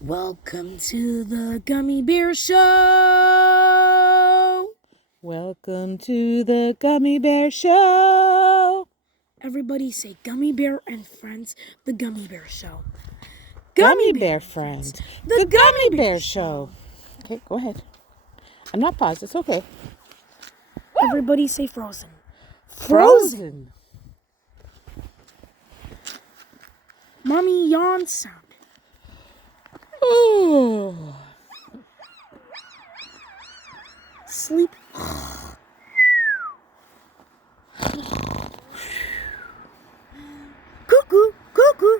Welcome to the Gummibär Show! Welcome to the Gummibär Show! Everybody say Gummibär and Friends, the Gummibär Show. Gummibär Friends, the Gummibär Show. Okay, go ahead. I'm not paused, it's okay. Everybody say Frozen. Frozen. Mommy yawn sound. Ooh. Sleep. Cuckoo, cuckoo.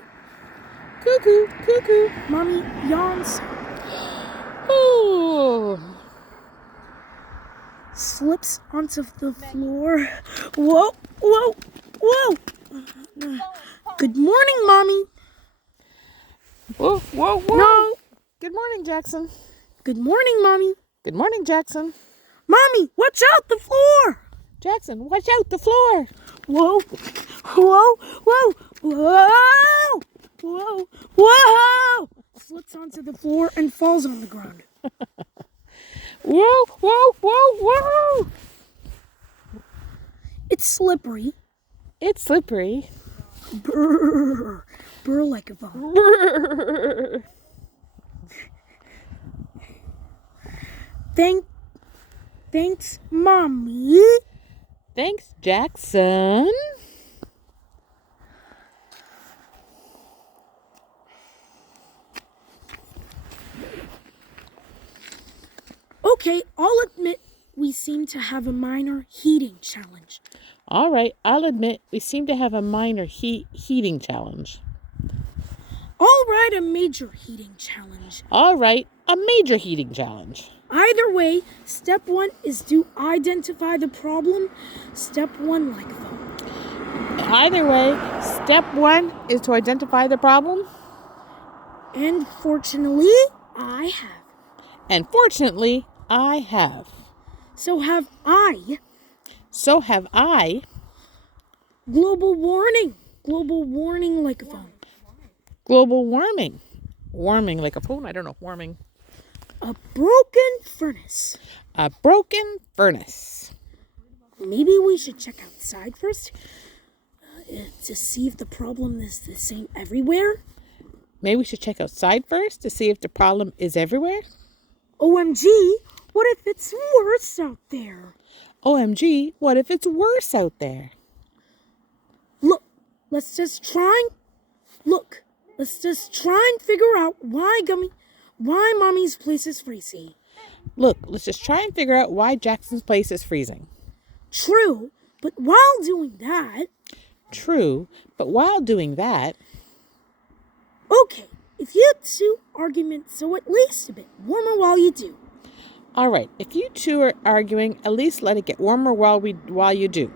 Cuckoo, cuckoo. Mommy yawn sound. Ooh. Slips onto the floor. Whoa, whoa, whoa. Good morning, Mommy. Whoa, whoa, whoa. No. Good morning, Jackson. Good morning, Mommy. Good morning, Jackson. Mommy, watch out the floor. Jackson, watch out the floor. Whoa, whoa, whoa, whoa, whoa, whoa. Slips onto the floor and falls on the ground. Whoa, whoa, whoa, whoa. It's slippery. It's slippery. Brrr, brr like a phone. Brrr. Thanks, Mommy. Thanks, Jackson. Okay, I'll admit we seem to have a minor heating challenge. All right, I'll admit we seem to have a minor heating challenge. I'll write a major heating challenge. All right, a major heating challenge. Either way, step 1 is to identify the problem. Step 1, like a phone. Either way, step 1 is to identify the problem. And fortunately, I have. And fortunately, I have. So have I. So have I. Global warning. Global warning like a phone. Global warming. Warming like a phone? I don't know. Warming. A broken furnace. A broken furnace. Maybe we should check outside first to see if the problem is the same everywhere. Maybe we should check outside first to see if the problem is everywhere. OMG, what if it's worse out there? OMG, what if it's worse out there? Look, let's just try and figure out why Mommy's place is freezing. Look, let's just try and figure out why Jackson's place is freezing. True, but while doing that... Okay, if you two argument, so at least a bit warmer while you do. All right, if you two are arguing, at least let it get warmer while you do.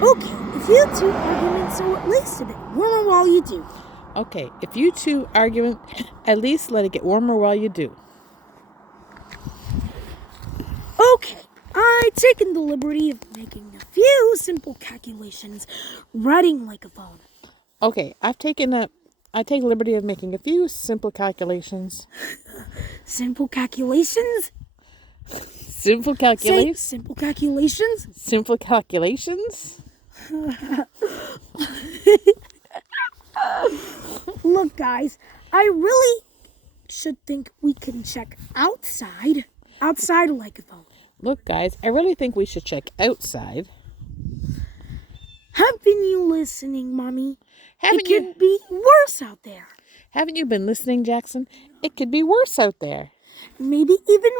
Okay, if you two argument, so at least a bit warmer while you do. Okay, if you two arguing, at least let it get warmer while you do. Okay, I've taken the liberty of making a few simple calculations, writing like a phone. Okay, I take the liberty of making a few simple calculations. Simple calculations? Simple calculations? Say simple calculations? Simple calculations? Look, guys, I really should think we can check outside like a phone. Look, guys, I really think we should check outside. Haven't you listening, Mommy? It could be worse out there. Haven't you been listening, Jackson? It could be worse out there. Maybe even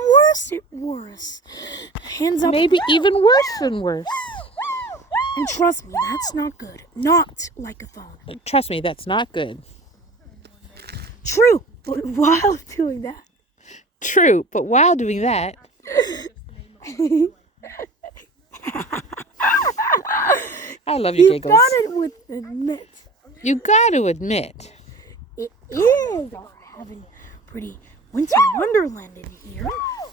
worse. Hands up. Maybe even worse than worse. And trust me, that's not good. Not like a phone. Trust me, that's not good. True, but while doing that... I love your giggles. You got to admit. It is having pretty winter wonderland in here.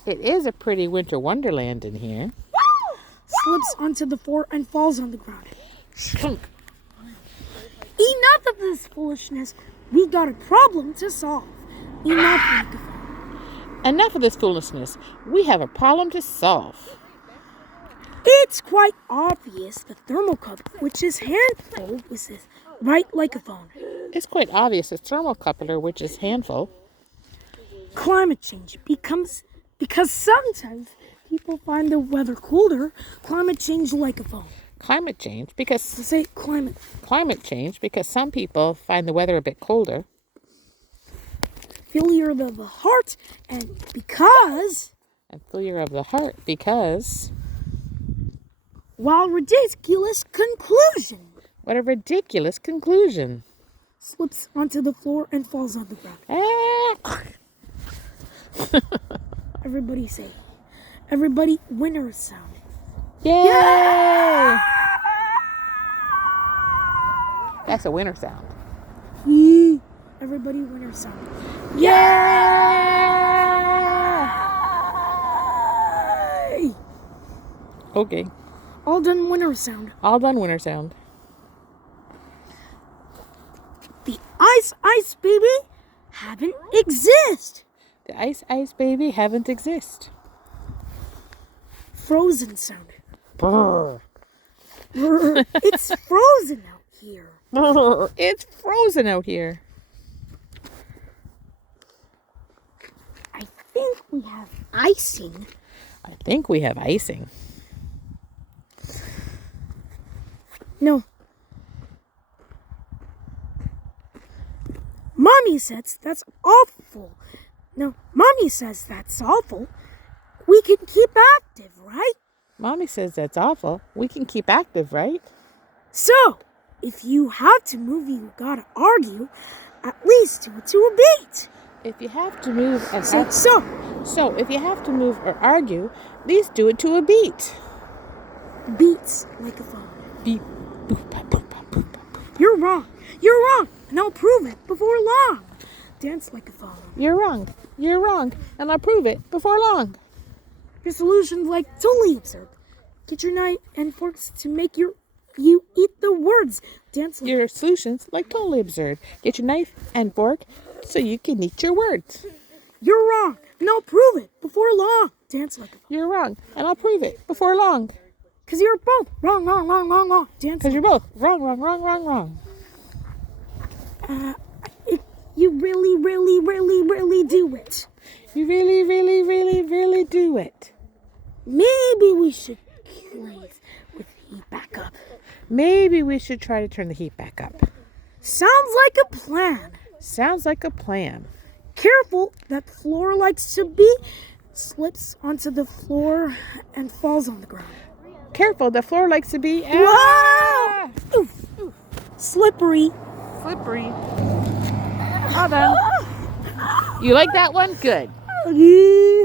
It is a pretty winter wonderland in here. Slips onto the floor and falls on the ground. Enough of this foolishness. We got a problem to solve. Enough, microphone. Enough of this foolishness. We have a problem to solve. It's quite obvious the thermocouple, which is handful, is right like a phone. It's quite obvious the thermocoupler, which is handful. Climate change becomes because sometimes people find the weather colder. Climate change like a phone. Climate change because Say climate. Climate change because some people find the weather a bit colder. Failure of the heart and because. And failure of the heart because. While ridiculous conclusion. What a ridiculous conclusion. Slips onto the floor and falls on the ground. Ah. Everybody winner sound. Yay! Yeah! That's a winner sound. Everybody winner sound. Yay! Okay. All done winner sound. All done winner sound. The ice baby haven't exist. The ice baby haven't exist. Frozen sound. Brr. It's frozen out here. Brr. It's frozen out here. I think we have icing. I think we have icing. No. Mommy says that's awful. No, Mommy says that's awful. We can keep active, right? Mommy says that's awful. We can keep active, right? So, if you have to move, you gotta argue. At least do it to a beat. If you have to move So, if you have to move or argue, at least do it to a beat. beats like a phone. Beep. Boop, bop, boop, bop, boop, bop, boop. You're wrong, and I'll prove it before long. Dance like a phone. You're wrong, and I'll prove it before long. Your solution's like totally absurd. Get your knife and forks to make you eat the words. Dance like Your solution's like totally absurd. Get your knife and fork so you can eat your words. You're wrong, and I'll prove it before long. Dance like a phone. You're wrong, and I'll prove it before long. Because you're both wrong. Dance Because you're both wrong. You really do it. You really do it. Maybe we should play with the heat back up. Maybe we should try to turn the heat back up. Sounds like a plan. Sounds like a plan. Careful, that floor likes to be slips onto the floor and falls on the ground. Careful, the floor likes to be... Wow! Oof. Slippery. Slippery. All done. You like that one? Good. Yeah.